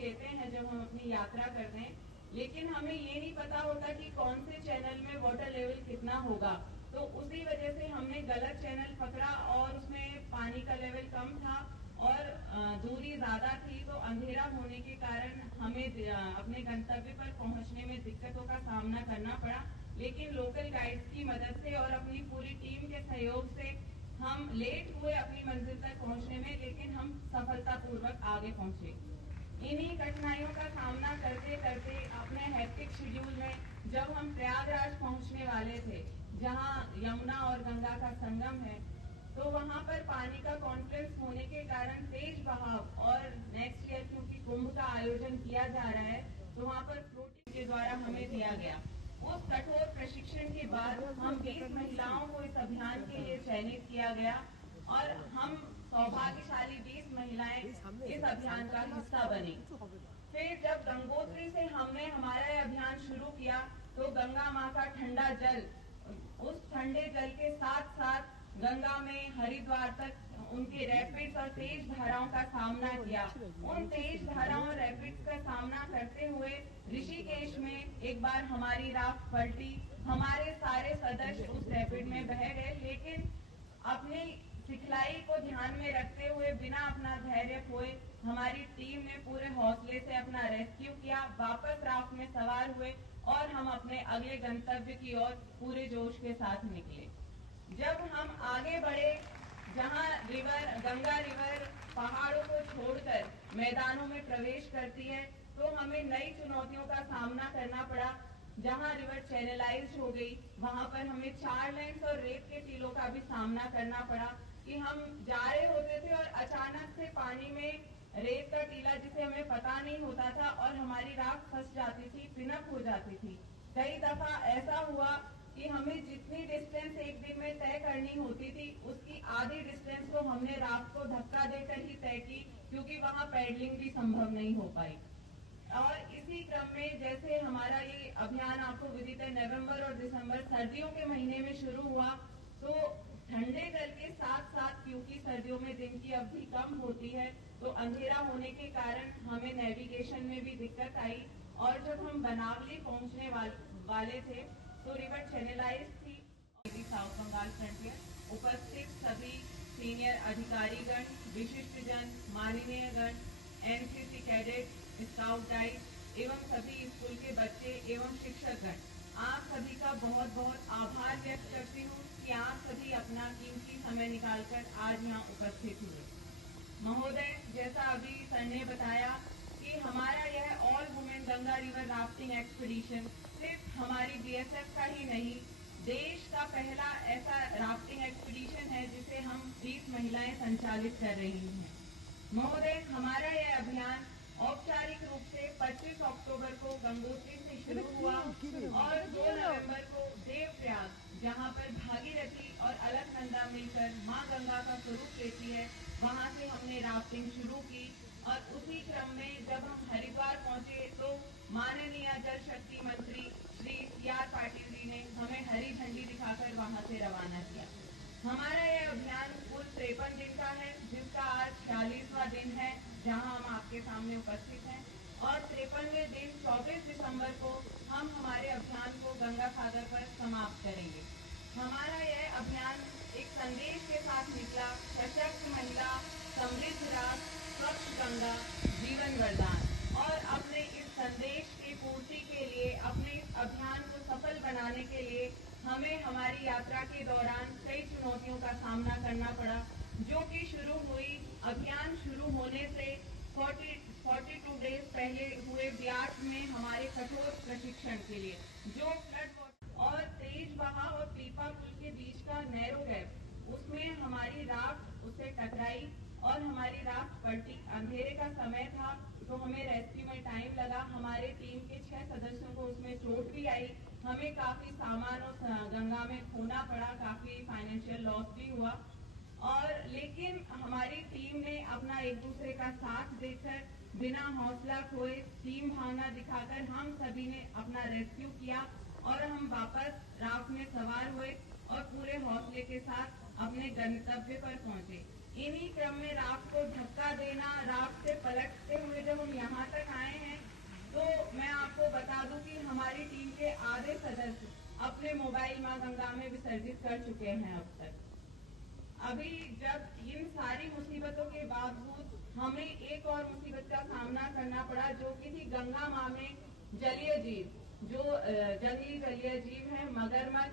लेते हैं जब हम अपनी यात्रा करते हैं, लेकिन हमें ये नहीं पता होता कि कौन से चैनल में वाटर लेवल कितना होगा। तो उसी वजह से हमने गलत चैनल पकड़ा और उसमें पानी का लेवल कम था और दूरी ज्यादा थी, तो अंधेरा होने के कारण हमें अपने गंतव्य पर पहुंचने में दिक्कतों का सामना करना पड़ा। लेकिन लोकल गाइड्स की मदद से और अपनी पूरी टीम के सहयोग से हम लेट हुए अपनी मंजिल तक पहुंचने में, लेकिन हम सफलतापूर्वक आगे पहुंचे। इन्हीं कठिनाइयों का सामना करते करते अपने हेक्टिक शेड्यूल में जब हम प्रयागराज पहुंचने वाले थे, जहां यमुना और गंगा का संगम है, तो वहां पर पानी का कॉन्फ्लुएंस होने के कारण तेज बहाव और नेक्स्ट ईयर क्योंकि कुंभ का आयोजन किया जा रहा है, तो वहां पर फ्लोटिंग के द्वारा हमें दिया गया। उस कठोर प्रशिक्षण के बाद हम 20 महिलाओं को इस अभियान के लिए चयनित किया गया और हम सौभाग्यशाली 20 महिलाएं इस अभियान का हिस्सा बनी। फिर जब गंगोत्री से हमने हमारा अभियान शुरू किया, तो गंगा माँ का ठंडा जल, उस ठंडे जल के साथ साथ गंगा में हरिद्वार तक उनकी रैपिड्स और तेज धाराओं का सामना किया। उन तेज धाराओं और रैपिड्स का सामना करते हुए ऋषिकेश में एक बार हमारी राफ्ट पलटी, हमारे सारे सदस्य उस रैपिड में बह गए, लेकिन अपनी सिखलाई को ध्यान में रखते हुए बिना अपना धैर्य खोए हमारी टीम ने पूरे हौसले से अपना रेस्क्यू किया, वापस राफ्ट में सवार हुए और हम अपने अगले गंतव्य की ओर पूरे जोश के साथ निकले। जब हम आगे बढ़े, जहां गंगा रिवर पहाड़ों को छोड़कर मैदानों में प्रवेश करती है, तो हमें नई चुनौतियों का सामना करना पड़ा। जहां रिवर चैनलाइज्ड हो गई, वहां पर हमें 4 लेन्स और रेत के टीलों का भी सामना करना पड़ा कि हम जा रहे होते थे और अचानक से पानी में रेत का टीला, जिसे हमें पता नहीं होता था, और हमारी राफ्ट फंस जाती थी, पिनअप हो जाती थी। कई दफा ऐसा हुआ कि हमें जितनी डिस्टेंस एक दिन में तय करनी होती थी, उसकी आधी डिस्टेंस को हमने राफ्ट को धक्का देकर ही तय की, क्योंकि वहां पैडलिंग भी संभव नहीं हो पाई। और इसी क्रम में जैसे हमारा ये अभियान आपको विदित है, नवंबर और दिसंबर सर्दियों के महीने में शुरू हुआ, तो ठंडे जल के साथ साथ क्योंकि सर्दियों में दिन की अवधि कम होती है, तो अंधेरा होने के कारण हमें नेविगेशन में भी दिक्कत आई। और जब हम बनावली पहुंचने वाले थे, तो रिवर चैनलाइज थी। साउथ बंगाल फ्रंटियर उपस्थित सभी सीनियर अधिकारीगण, विशिष्टजन, माननीयगण, एनसीसी कैडेट, स्काउट गाइड एवं सभी स्कूल के बच्चे एवं शिक्षकगण, आप सभी का बहुत बहुत आभार व्यक्त करती हूँ कि आप सभी अपना कीमती समय निकालकर आज यहाँ उपस्थित हुए। महोदय, जैसा अभी सर ने बताया कि हमारा यह all women Ganga river rafting expedition सिर्फ हमारी बीएसएफ का ही नहीं, देश का पहला ऐसा राफ्टिंग एक्सपीडिशन है जिसे हम 20 महिलाएं संचालित कर रही हैं। महोदय, हमारा यह अभियान औपचारिक रूप से 25 अक्टूबर को गंगोत्री से शुरू हुआ और 2 नवंबर को देवप्रयाग, जहां पर भागीरथी और अलकनंदा मिलकर मां गंगा का स्वरूप लेती है, वहां से हमने राफ्टिंग शुरू की। और उसी क्रम में जब हम हरिद्वार पहुंचे, तो माननीय जल शक्ति मंत्री श्री CR पाटिल जी ने हमें हरी झंडी दिखाकर वहां से रवाना किया। हमारा यह अभियान कुल 53 दिन का है, जिसका आज 46वां दिन है जहां हम आपके सामने उपस्थित हैं। और 53वें दिन 24 दिसंबर को हम हमारे अभियान को गंगा सागर पर समाप्त करेंगे। हमारा यह अभियान एक संदेश के साथ निकला, सशक्त महिला, समृद्ध राष्ट्र, स्वच्छ गंगा, जीवन वरदान। और अपने इस संदेश की पूर्ति के लिए, अपने इस अभियान को सफल बनाने के लिए हमें हमारी यात्रा के दौरान कई चुनौतियों का सामना करना पड़ा, जो कि शुरू हुई अभियान शुरू होने से 42 डेज पहले हुए ब्यास में हमारे कठोर प्रशिक्षण के लिए, जो फ्लड और तेज बहाव और पीपा पुल के बीच का नैरो गैप, उसमें हमारी राफ्ट उससे टकराई और हमारी राफ्ट पलटी। अंधेरे का समय था, तो हमें रेस्क्यू में टाइम लगा। हमारे टीम के 6 सदस्यों को उसमें चोट भी आई, हमें काफी सामान और गंगा में खोना पड़ा, काफी फाइनेंशियल लॉस भी हुआ। और लेकिन हमारी टीम ने अपना एक दूसरे का साथ देकर, बिना हौसला खोए, टीम भावना दिखाकर हम सभी ने अपना रेस्क्यू किया और हम वापस राफ्ट में सवार हुए और पूरे हौसले के साथ अपने गंतव्य पर पहुंचे। इन्हीं क्रम में राफ्ट को धक्का देना, राफ्ट से पलटते हुए जब हम यहाँ तक आए हैं तो मैं आपको बता दूं कि हमारी टीम के आधे सदस्य अपने मोबाइल मां गंगा में विसर्जित कर चुके हैं अब तक। अभी जब इन सारी मुसीबतों के बावजूद हमें एक और मुसीबत का सामना करना पड़ा, जो कि थी गंगा मां में जलीय जीव, जो जंगली जलीय जीव है मगरमच्छ,